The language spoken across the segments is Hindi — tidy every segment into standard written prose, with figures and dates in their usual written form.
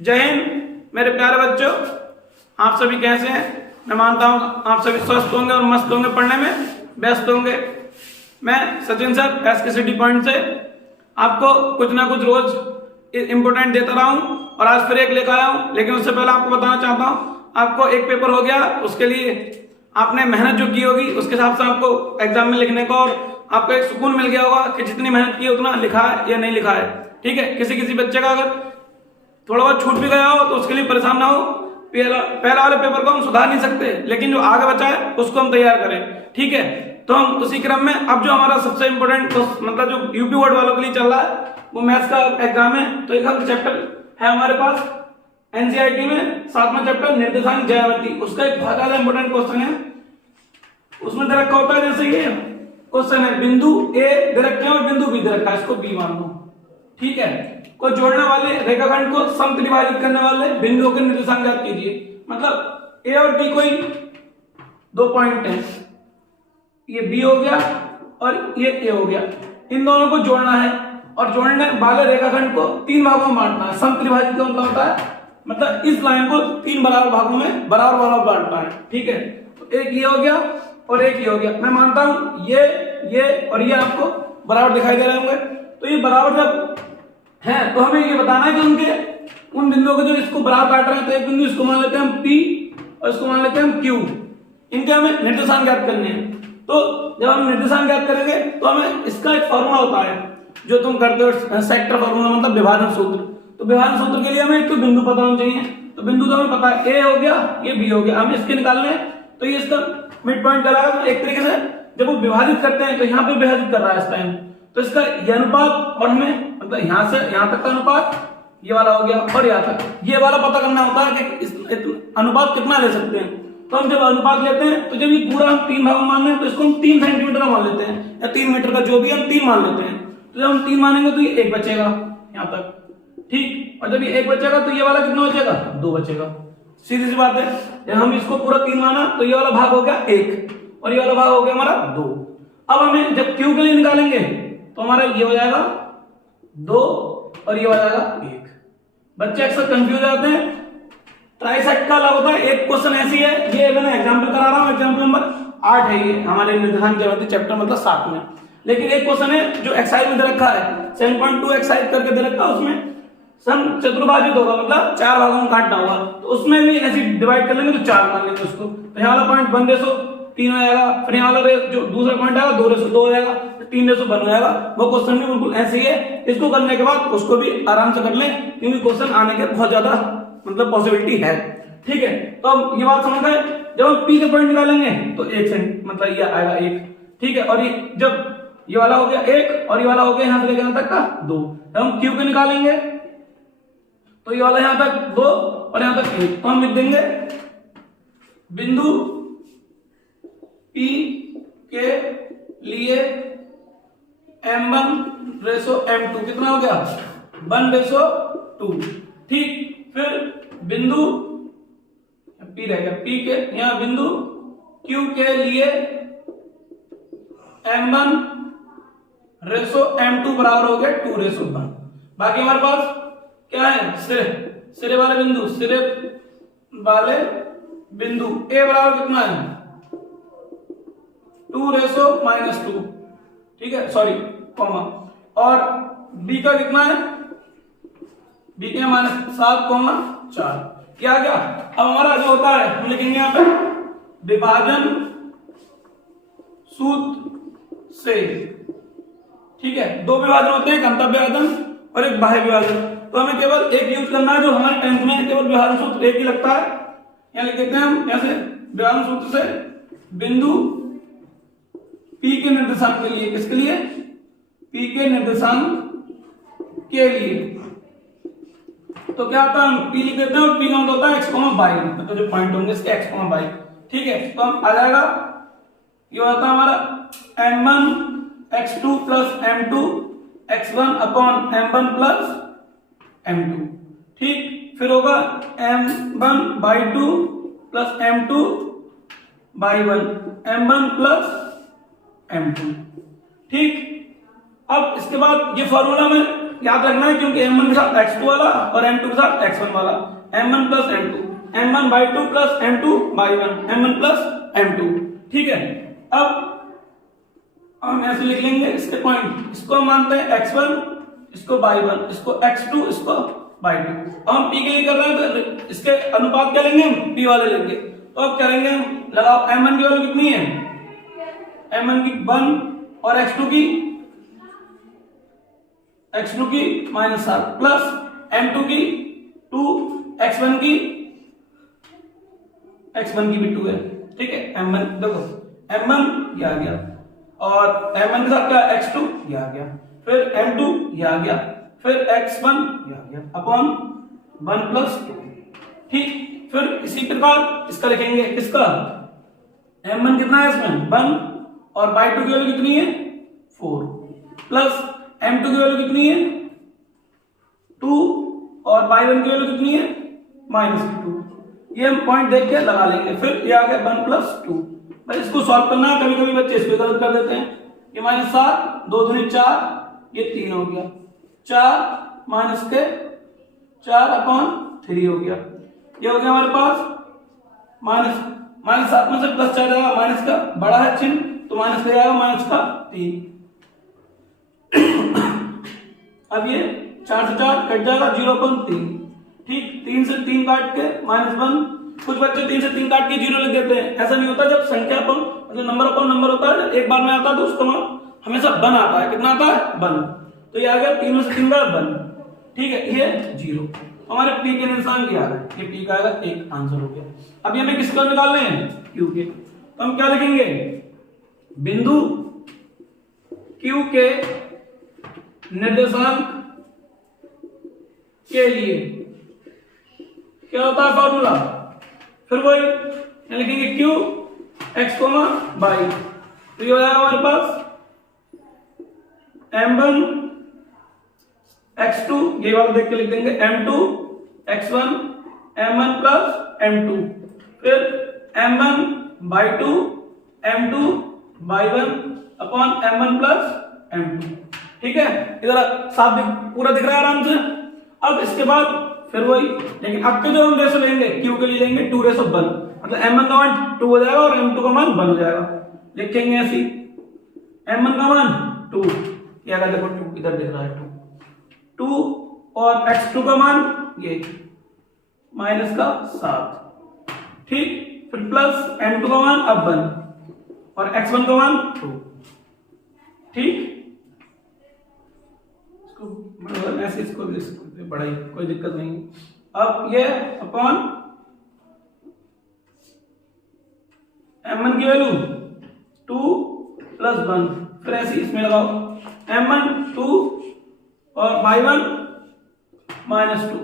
जय हिंद मेरे प्यारे बच्चों, आप सभी कैसे हैं। मैं मानता हूं आप सभी स्वस्थ होंगे और मस्त होंगे, पढ़ने में व्यस्त होंगे। मैं सचिन सर एसकेसीटी पॉइंट से आपको कुछ ना कुछ रोज इंपोर्टेंट देता रहा हूं और आज फिर एक लेकर आया हूं। लेकिन उससे पहले आपको बताना चाहता हूं, आपको एक पेपर हो गया, उसके लिए आपने मेहनत जो की होगी उसके हिसाब से आपको एग्जाम में लिखने को और आपको एक सुकून मिल गया होगा कि जितनी मेहनत की उतना लिखा है या नहीं लिखा है। ठीक है, किसी किसी बच्चे का अगर थोड़ा बहुत छूट भी गया हो तो उसके लिए परेशान ना हो। पहला वाले पेपर को हम सुधार नहीं सकते, लेकिन जो आगे बचा है उसको हम तैयार करें। ठीक है, तो हम उसी क्रम में अब जो हमारा सबसे इंपॉर्टेंट मतलब जो यूपी बोर्ड वालों के लिए चल रहा है वो मैथ्स का एग्जाम है। तो एक हम चैप्टर है हमारे पास एनसीईआरटी में 7वां चैप्टर निर्देशांक ज्यामिति, उसका एक बहुत ज्यादा इंपॉर्टेंट क्वेश्चन है। उसमें दे रखा होता है, जैसे ये क्वेश्चन है, बिंदु ए दे रखे हैं और बिंदु बी दे रखा है, इसको बी मान लो। ठीक है, को जोड़ने वाले रेखाखंड को समत्रिभाजित करने वाले बिंदुओं के निर्देशांक ज्ञात कीजिए। मतलब ए और बी कोई दो पॉइंट है, ये बी हो गया और ये ए हो गया, इन दोनों को जोड़ना है और जोड़ने वाले रेखाखंड को तीन भागों में बांटना है। समत्रिभाजित का मतलब होता है मतलब इस लाइन को तीन बराबर भागों में बराबर बांटना है। ठीक है, तो एक ये हो गया और एक ये हो गया। मैं मानता हूं ये और ये आपको बराबर दिखाई दे रहे होंगे। तो ये बराबर जब है तो हमें ये बताना है कि उनके उन बिंदुओं को जो इसको बराबर काट रहे हैं, तो एक बिंदु इसको मान लेते हैं हम P और इसको मान लेते हैं हम Q। इनके हमें निर्देशांक ज्ञात करने हैं। तो जब हम निर्देशांक ज्ञात करेंगे तो हमें इसका एक फॉर्मूला होता है जो तुम करते हो, सेक्टर फॉर्मूला मतलब विभाजन सूत्र। तो विभाजन सूत्र के लिए हमें एक तो बिंदु पता होना चाहिए। तो बिंदु तो हमें पता है, ए हो गया, ये बी हो गया, हमें इसके निकालने हैं। तो ये इसका मिड पॉइंट चलाएगा। तो एक तरीके से जब वो विभाजित करते हैं तो यहाँ पे विभाजित कर रहा है इस टाइम, तो इसका ये अनुपात और हमें मतलब यहाँ से यहाँ तक का अनुपात ये वाला हो गया और यहाँ तक ये वाला पता करना होता है कि इस अनुपात कितना ले सकते हैं। तो हम जब अनुपात लेते हैं तो जब ये पूरा हम तीन भाग मान रहे हैं तो इसको हम 3 सेंटीमीटर का मान लेते हैं या 3 मीटर का, जो भी हम 3 मान लेते हैं। तो जब हम 3 मानेंगे तो ये 1 बचेगा यहाँ तक। ठीक, और जब ये 1 बचेगा तो ये वाला कितना बचेगा, 2 बचेगा। सीधी सी बात है, जब हम इसको पूरा 3 माना तो ये वाला भाग हो गया 1 और ये वाला भाग हो गया हमारा 2। अब हमें जब क्यू के लिए निकालेंगे तो हमारा ये हो जाएगा 2 और ये हो जाएगा 1। बच्चे अक्सर कंफ्यूज जाते हैं, ट्राइसेक्ट का अलग होता है। एक क्वेश्चन ऐसी है, ये मैंने एग्जांपल करा रहा हूं, एग्जांपल नंबर 8 है ये हमारे निर्देशांक ज्यामिति चैप्टर मतलब 7 में। लेकिन एक क्वेश्चन है जो एक्सरसाइज में दे रखा है 7.2 एक्सरसाइज करके दे रखा है, उसमें सम चतुर्भाजित होगा मतलब 4 भागों में काटना होगा। तो उसमें भी ऐसे डिवाइड कर लेंगे तो 4 मान लेंगे उसको। तो यहाँ वाला पॉइंट 1:3 हो जाएगा, फिर यहाँ वाला जो दूसरा पॉइंट आएगा 2:2 हो जाएगा, 3:1 हो जाएगा। वो क्वेश्चन भी बिल्कुल ऐसे ही है। इसको करने के बाद उसको भी आराम से कर लें क्योंकि क्वेश्चन आने के बहुत ज्यादा मतलब पॉसिबिलिटी है। ठीक है, तो अब ये बात समझ गए। जब हम पी के पॉइंट निकालेंगे तो 1 सेंट मतलब ये आएगा 1। ठीक है, और ये जब ये वाला हो गया 1 और ये वाला हो गया यहाँ से लेकर यहाँ तक का 2। जब हम क्यू के निकालेंगे तो ये वाला यहाँ तक 2 और यहाँ तक 1। तो हम लिख देंगे बिंदु P के लिए M1:M2 कितना हो गया 1:2। ठीक, फिर बिंदु P रहेगा, P के यहाँ बिंदु Q के लिए M1:M2 बराबर हो गया 2:1। बाकी हमारे पास क्या है, सिरे वाले बिंदु A बराबर कितना है 2:-2। ठीक है, सॉरी कॉमा, और B का कितना है, B के -7,4। क्या गया। अब हमारा जो होता है हम लिखेंगे यहाँ पे विभाजन सूत्र से। ठीक है, 2 विभाजन होते हैं, एक अंतः विभाजन और एक बाह्य विभाजन। तो हमें केवल एक यूज करना है जो हमारे 10th में केवल विभाजन सूत्र एक ही लगता है। यहाँ लिख देते हैं हम ऐसे, विभाजन सूत्र से बिंदु P के निर्देशांक के लिए, किसके लिए, P के निर्देशांक के लिए। तो क्या होता है, हम P लिख देते हैं और P का मतलब होता है x, y, मतलब जो पॉइंट होंगे इसके x, y। ठीक है, तो हम आ जाएगा ये होता है हमारा M1x2 + M2 x1/M1 + M2। ठीक, फिर होगा M1/2 + M2/1 M1 + M2। ठीक, अब इसके बाद ये फॉर्मूला में याद रखना है क्योंकि m1 के साथ x2 वाला और m2 के साथ x1 वाला, m1 plus m2, m1/2 plus m2/1, m1 plus m2। ठीक है, अब हम ऐसे लिख लेंगे इसके पॉइंट, इसको हम मानते हैं x1, इसको y1, इसको x2, इसको y2। अब हम p के लिए कर रहे हैं तो इसके अनुपात क्या लेंगे, हम p वाले लेंगे। तो अब करेंगे हम, लगाओ m1 की वैल्यू कितनी है, m1 की 1 और x2 की -7 प्लस m2 की 2, x1 की भी 2 है। ठीक है, m1 देखो m1 ये आ गया और m1 के साथ क्या x2 ये आ गया, फिर m2 ये आ गया, फिर x1 ये आ गया अपॉन 1 प्लस 2। ठीक, फिर इसी प्रकार इसका लिखेंगे, इसका m1 कितना है इसमें 1 और y2 की वैल्यू कितनी है 4 प्लस m2 की वैल्यू कितनी है 2 और y1 की वैल्यू कितनी है -2। ये हम पॉइंट देख के लगा लेंगे। फिर ये आ गया 1 प्लस 2। भाई इसको सॉल्व करना है, कभी कभी बच्चे इसको गलत कर देते हैं। ये -7, 2 दूनी 4, ये 3 हो गया, 4 माइनस के 4/3 हो गया। ये हो गया हमारे पास -7 में से प्लस 4 जाएगा, माइनस का बड़ा है चिन्ह तो माइनस का जाएगा, माइनस का 3। अब ये 4 से 4 कट जाएगा, 0/3। ठीक, 3 से 3 काट के -1। कुछ बच्चे 3 से 3 काट के 0 लिख देते हैं, ऐसा नहीं होता। जब संख्या पर मतलब नंबर अपॉन नंबर होता है, एक बार में आता है तो उसका मान हमेशा 1 आता है। कितना आता है 1। तो ये आ गया 3 में से 3 बार 1। ठीक है, ये 0। हमारे p के निशान क्या है, ये p का आएगा 1 आंसर हो गया। अब ये हमें किसका निकालने हैं q के, तो हम क्या लिखेंगे, बिंदु q के निर्देशांक के लिए क्या होता है फॉर्मूला, फिर वही लिखेंगे q x, y। तो ये हो जाएगा हमारे पास m1 x2, ये वाला देख के लिख देंगे m2 x1 m1 plus m2, फिर m1/2 m2 y1 upon m1 plus m2। ठीक है, इधर साफ पूरा दिख रहा है आराम से। अब इसके बाद फिर वही, लेकिन अब के जो हम रेशो लेंगे q के लिए लेंगे 2:1, मतलब m1 का मान 2 हो जाएगा और m2 का मान 1 हो जाएगा। लिखेंगे ऐसी, m1 का मान 2, क्या कहते देखो 2 इधर दिख रहा है 2 और x2 का मान ये -7। ठीक, फिर प्लस m2 का मान अब 1 और x1 का मान 2। ठीक, ऐसे इसको भी लिख सकते हैं, बड़ा ही कोई दिक्कत नहीं। अब ये अपॉन m1 की वैल्यू 2 प्लस 1, फिर ऐसे इसमें लगाओ m1 2 और y1 -2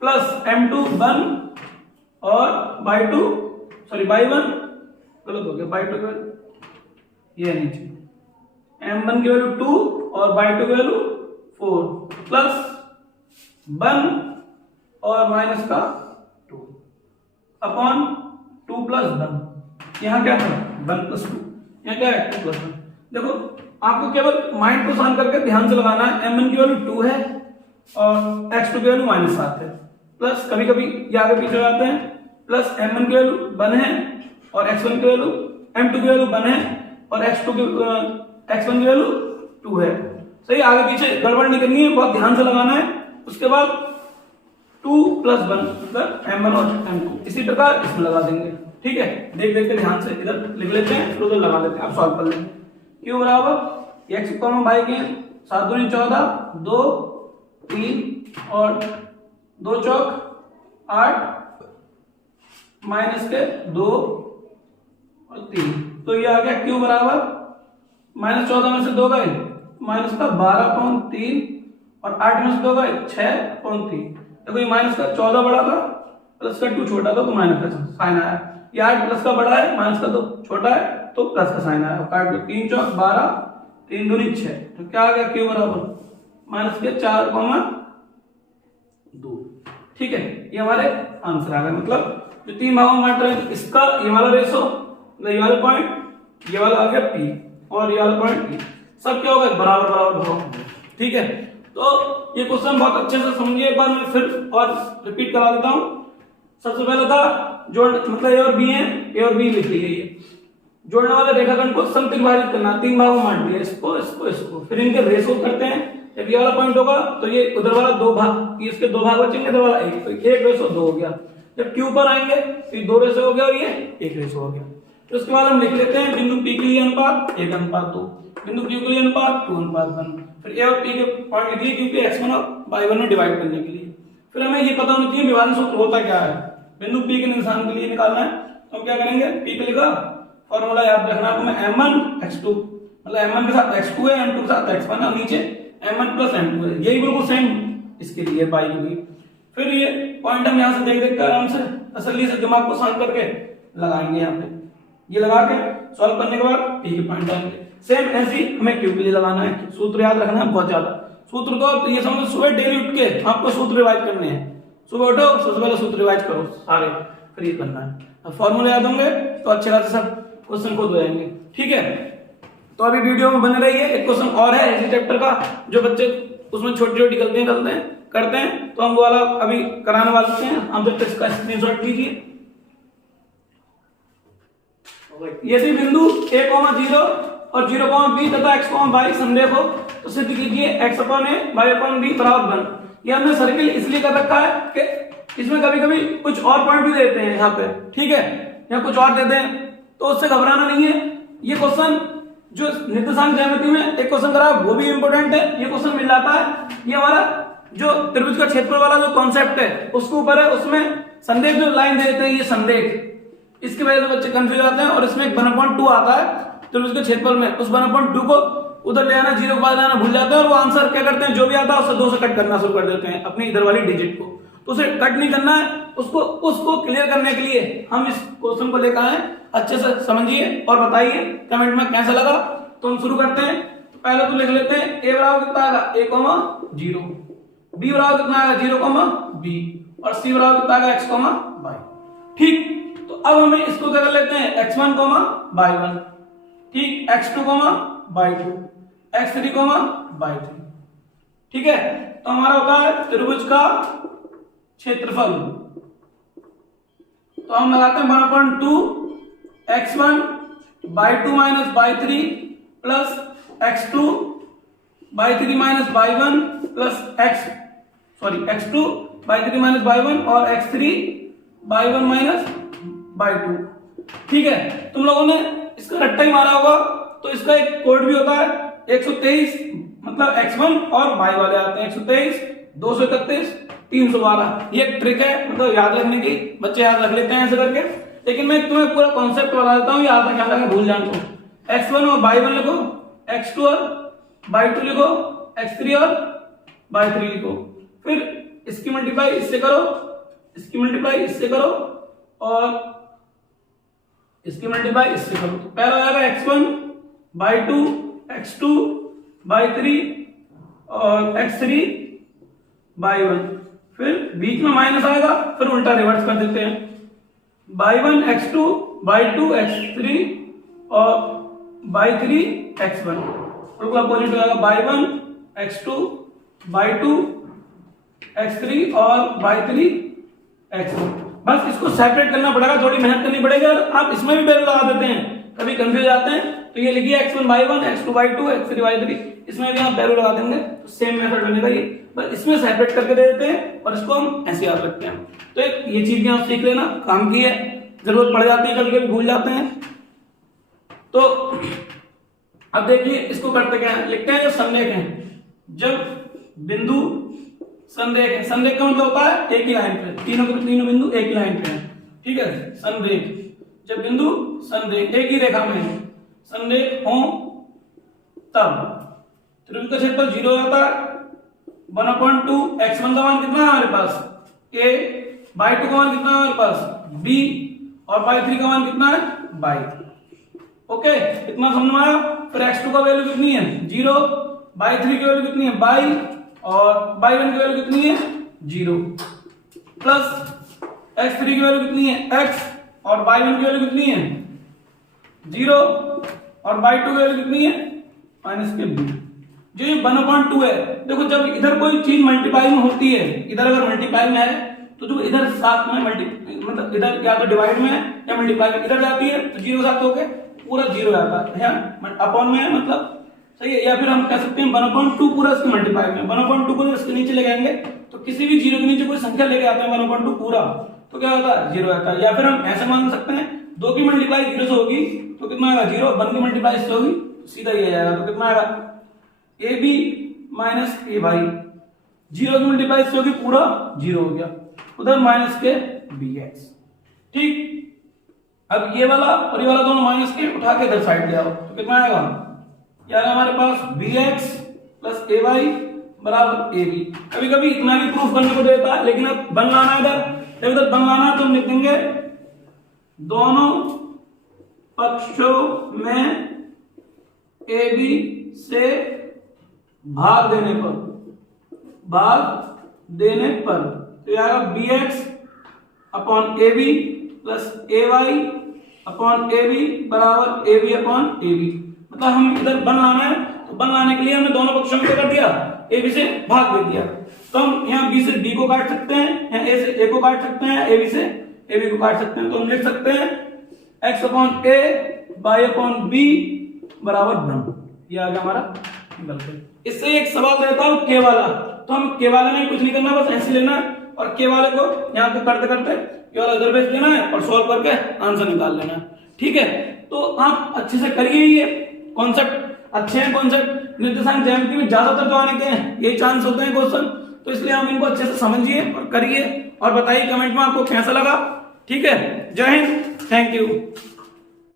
प्लस m2 1 और y1 गलत हो गया, y2 की वैल्यू ये नीचे, m1 की वैल्यू 2 और y2 की वैल्यू 4 प्लस 1 और -2 अपॉन 2 प्लस 1। यहाँ क्या था 1 प्लस 2, यहाँ क्या है 2 प्लस 1। देखो आपको केवल माइंड को शांत करके ध्यान से लगाना है। m1 की वैल्यू 2 है और x2 की वैल्यू -7 है, प्लस कभी कभी ये आगे पीछे जाते हैं, प्लस m1 की वैल्यू 1 है और x1 की वैल्यू m2 की वैल्यू 1 है और x1 की वैल्यू 2 है। सही, आगे पीछे गड़बड़ नहीं करनी है, बहुत ध्यान से लगाना है। उसके बाद 2 प्लस 1 मतलब m1 और m2, इसी प्रकार इसमें लगा देंगे। ठीक है, देख देख के ध्यान से इधर लिख लेते हैं, फिर उधर लगा लेते हैं। अब सॉल्व कर लेंगे। q बराबर x, y के 7 दूनी 14, 2 3 और 2 चौक 8 माइनस के 2 और 3। तो ये आ गया q बराबर -14 में से 2 गए माइनस का 12/3 और 8 में से 2 गए 6/3। देखो ये माइनस का 14 बड़ा था, प्लस का 2 छोटा था तो माइनस का साइन आया। ये 8 प्लस का बड़ा है, माइनस का 2 छोटा है तो प्लस का साइन आया। काट दो, 3 चौक 12, 3 दूनी 6। तो क्या आ गया q बराबर माइनस के 4/2। ठीक है, ये हमारे आंसर आ गए। मतलब जो 3 भागों में बांट रहे हैं, इसका ये वाला रेशो, ये वाला पॉइंट, ये वाला आ गया p और ये वाला पॉइंट p, सब क्या हो गए बराबर बराबर भाग। ठीक है, तो ये क्वेश्चन बहुत अच्छे से समझिए, एक बार मैं फिर और रिपीट करा देता हूं। सबसे पहले था जोड़, मतलब ए और बी है, ए और बी लिख लीजिए। ये जोड़ने वाले रेखाखंड को समत्रिभाजित करना, 3 भागों में बांट दिया, इसको इसको इसको, फिर इनके रेशो करते हैं। जब ये वाला पॉइंट होगा तो ये उधर वाला 2 भाग, ये इसके 2 भाग बचेंगे, इधर वाला 1, तो 1:2 हो गया। जब क्यू पर आएंगे तो ये 2 हो गया और ये 1 हो गया। तो उसके बाद हम लिख लेते हैं बिंदु पी के लिए अनुपात 1:2, बिंदु क्यू के लिए अनुपात 2:1, फिर ए और पी के पॉइंट लिख लिए क्योंकि x1 और y1 में डिवाइड करने के लिए। फिर हमें ये पता होना चाहिए विभाजन सूत्र होता क्या है। बिंदु पी के निशान के लिए निकालना है तो हम क्या करेंगे, पी पे लिखा, फॉर्मूला याद रखना है तुम्हें, m1 x2, मतलब m1 के साथ x2 है, m2 के साथ x1 है, और नीचे m1 + m2 है, यही बिल्कुल सेम इसके लिए पाई हुई। फिर ये पॉइंट हम यहाँ से देख देख कर आराम से तसल्ली से दिमाग को शांत करके लगाएंगे यहाँ पे। ये लगा के सॉल्व करने के बाद पी के पॉइंट आएंगे। सेम ऐसे ही हमें क्यू के लिए लगाना है। सूत्र याद रखना है बहुत ज्यादा। सूत्र तो ये समझो, सुबह डेली उठ के आपको सूत्र रिवाइज करने हैं। सुबह उठो, सबसे पहले सूत्र रिवाइज करो सारे, फिर ये करना है। फॉर्मूले याद होंगे तो अच्छे खासे सब क्वेश्चन खुद हो जाएंगे। ठीक है, तो अभी वीडियो में बने रहिए। एक क्वेश्चन और है इसी चैप्टर का, जो बच्चे उसमें छोटी छोटी गलतियां करते हैं तो हम वो वाला अभी कराने वाले हैं। हम जब तक इसका स्क्रीनशॉट लीजिए। यदि बिंदु a, 0 और 0, b तथा x, y संरेख हो तो सिद्ध कीजिए x/a y/b बराबर 1। ये हमने सर्किल इसलिए कर रखा है कि इसमें कभी कभी कुछ और पॉइंट भी देते हैं यहाँ पे, ठीक है, यहाँ कुछ और देते हैं तो उससे घबराना नहीं है। ये क्वेश्चन जो निर्देशांक ज्यामिति में एक क्वेश्चन करा वो भी इंपोर्टेंट है, ये क्वेश्चन मिल जाता है। ये हमारा जो त्रिभुज का क्षेत्रफल वाला जो कॉन्सेप्ट है उसके ऊपर है। उसमें संरेख जो लाइन देते हैं, ये संरेख, इसकी वजह से बच्चे कंफ्यूज आते हैं। और इसमें 1/2 आता है त्रिभुज के क्षेत्रफल में, उस 1/2 को उधर ले आना, 0 के बाद लाना भूल जाते हैं और वो आंसर क्या करते हैं, जो भी आता है उससे 2 से कट करना शुरू कर देते हैं अपनी इधर वाली डिजिट को। तो उसे कट नहीं करना है, उसको क्लियर करने के लिए हम इस क्वेश्चन को लेकर आए। अच्छे से समझिए और बताइए कमेंट में कैसा लगा। तो हम शुरू करते हैं। तो पहले तो लिख लेते हैं a बराबर कितना आएगा, a, 0, b बराबर कितना आएगा, 0, b, और c बराबर कितना आएगा, x, y। ठीक, तो अब हमें इसको क्या कर लेते हैं, x1, y1, ठीक, x2, y2, x3, y3। ठीक है, तो हमारा होता है त्रिभुज का क्षेत्रफल। तो हम लगाते हैं 1/2 x1 y2 - y3 plus x2 y3 - y1 plus x2 y3 - y1 और x3 y1 - y2। ठीक है, तुम लोगों ने इसका रट्टा ही मारा होगा। तो इसका एक कोड भी होता है 123, मतलब x1 और y वाले आते हैं 123, 231, 312। ये एक ट्रिक है, मतलब याद रखने की, बच्चे याद रख लेते हैं ऐसे करके। लेकिन मैं तुम्हें पूरा कॉन्सेप्ट बता देता हूँ, याद रखना लगा भूल जाए तो। x1 और y1 लिखो, x2 और y2 लिखो, x3 और y3 लिखो। फिर इसकी मल्टीप्लाई इससे करो, इसकी मल्टीप्लाई इससे करो और इसकी मल्टीप्लाई इससे करो। तो पहला आएगा x1 y2 x2 y3 और x3 y1। फिर बीच में माइनस आएगा, फिर उल्टा रिवर्स कर देते हैं, y1 x2 y2 x3 और y3 x1। बिल्कुल अपोजिट हो जाएगा, y1 x2 y2 x3 और y3 x1। बस इसको सेपरेट करना पड़ेगा, थोड़ी मेहनत करनी पड़ेगी। और आप इसमें भी वैल्यू लगा देते हैं, कभी कंफ्यूज आते हैं तो ये लिखिए x1 y1 x2 y2 x3 y3, इसमें भी आप वैल्यू लगा देंगे तो सेम मेथड बनेगा ये। बस इसमें सेपरेट करके दे देते हैं और इसको हम ऐसे याद रखते हैं। तो एक ये चीज भी आप सीख लेना, काम की है, जरूरत पड़ जाती है, कभी कभी भूल जाते हैं। तो अब देखिए इसको करते क्या है, लिखते हैं जो संरेख है। जब बिंदु संरेख है, संरेख का मतलब होता है एक ही लाइन पे, तीनों बिंदु एक ही लाइन पे है। ठीक है, संरेख, जब बिंदु संरेख एक ही रेखा में है, संरेख हो तब त्रिभुज का क्षेत्रफल 0 होता है। 1/2 x1 का मान कितना है हमारे पास, a, y2 का मान कितना है हमारे पास, b, और y3 का मान कितना है, y। ओके, इतना समझ में आया। फिर x2 का वैल्यू कितनी है, 0, y3 की वैल्यू कितनी है, y, और y1 की वैल्यू कितनी है, 0, प्लस x3 की वैल्यू कितनी है, x, और y1 की वैल्यू कितनी है, 0, और y2 की वैल्यू कितनी है, -b। जो ये 1/2 है, देखो जब इधर कोई चीज मल्टीप्लाई में होती है, इधर अगर मल्टीप्लाई में है तो जो इधर साथ में मतलब इधर या तो डिवाइड में है या मल्टीप्लाई में इधर जाती है तो 0 साथ होके पूरा 0 आता है, अपॉन में है मतलब सही है। या फिर हम कह सकते हैं 1/2 पूरा इसके मल्टीप्लाई में, 1/2 को इसके नीचे ले जाएंगे तो किसी भी 0 के नीचे कोई संख्या लेके आते हैं 1/2 पूरा तो क्या होता है 0 आता है। या फिर हम ऐसे मान सकते हैं 2 की मल्टीप्लाई 0 से होगी तो कितना आएगा 0, 1 की मल्टीप्लाई इससे होगी सीधा ही आ जाएगा तो कितना आएगा ab माइनस ए वाई, 0 की मल्टीप्लाई इससे होगी पूरा 0 हो गया, उधर माइनस के bx। ठीक, अब ये वाला और ये वाला दोनों माइनस के उठा के इधर साइड ले आओ तो कितना आएगा, यार हमारे पास bx प्लस ay बराबर ab। कभी कभी इतना भी प्रूफ करने को देता है लेकिन अब बन लाना है इधर बन लाना है तो हम लिख देंगे दोनों पक्षों में ab से भाग देने पर तो यह आएगा bx upon ab plus ay upon ab बराबर ab अपॉन ab। मतलब हम इधर बन लाना है तो बन लाने के लिए हमने दोनों पक्षों में क्या कर दिया, ab से भाग दे दिया। तो हम यहाँ b से d को काट सकते हैं, यहाँ a से a को काट सकते हैं, ab से ab को काट सकते हैं। तो हम लिख सकते हैं x upon a by upon b बराबर 1। ये आ गया हमारा निकल। इससे एक सवाल रहता है k वाला, तो हम k वाले में कुछ नहीं करना, बस ऐसे लेना है और k वाले को यहाँ पे करते करते ये वाला इधर भेज देना है और सॉल्व करके आंसर निकाल लेना है। ठीक है, तो आप अच्छे से करिए, ये कॉन्सेप्ट अच्छे हैं, कॉन्सेप्ट निर्देशांक ज्यामिति में ज्यादातर जो आने के हैं ये चांस होते हैं क्वेश्चन, तो इसलिए आप इनको अच्छे से समझिए और करिए और बताइए कमेंट में आपको कैसा लगा। ठीक है, जय हिंद, थैंक यू।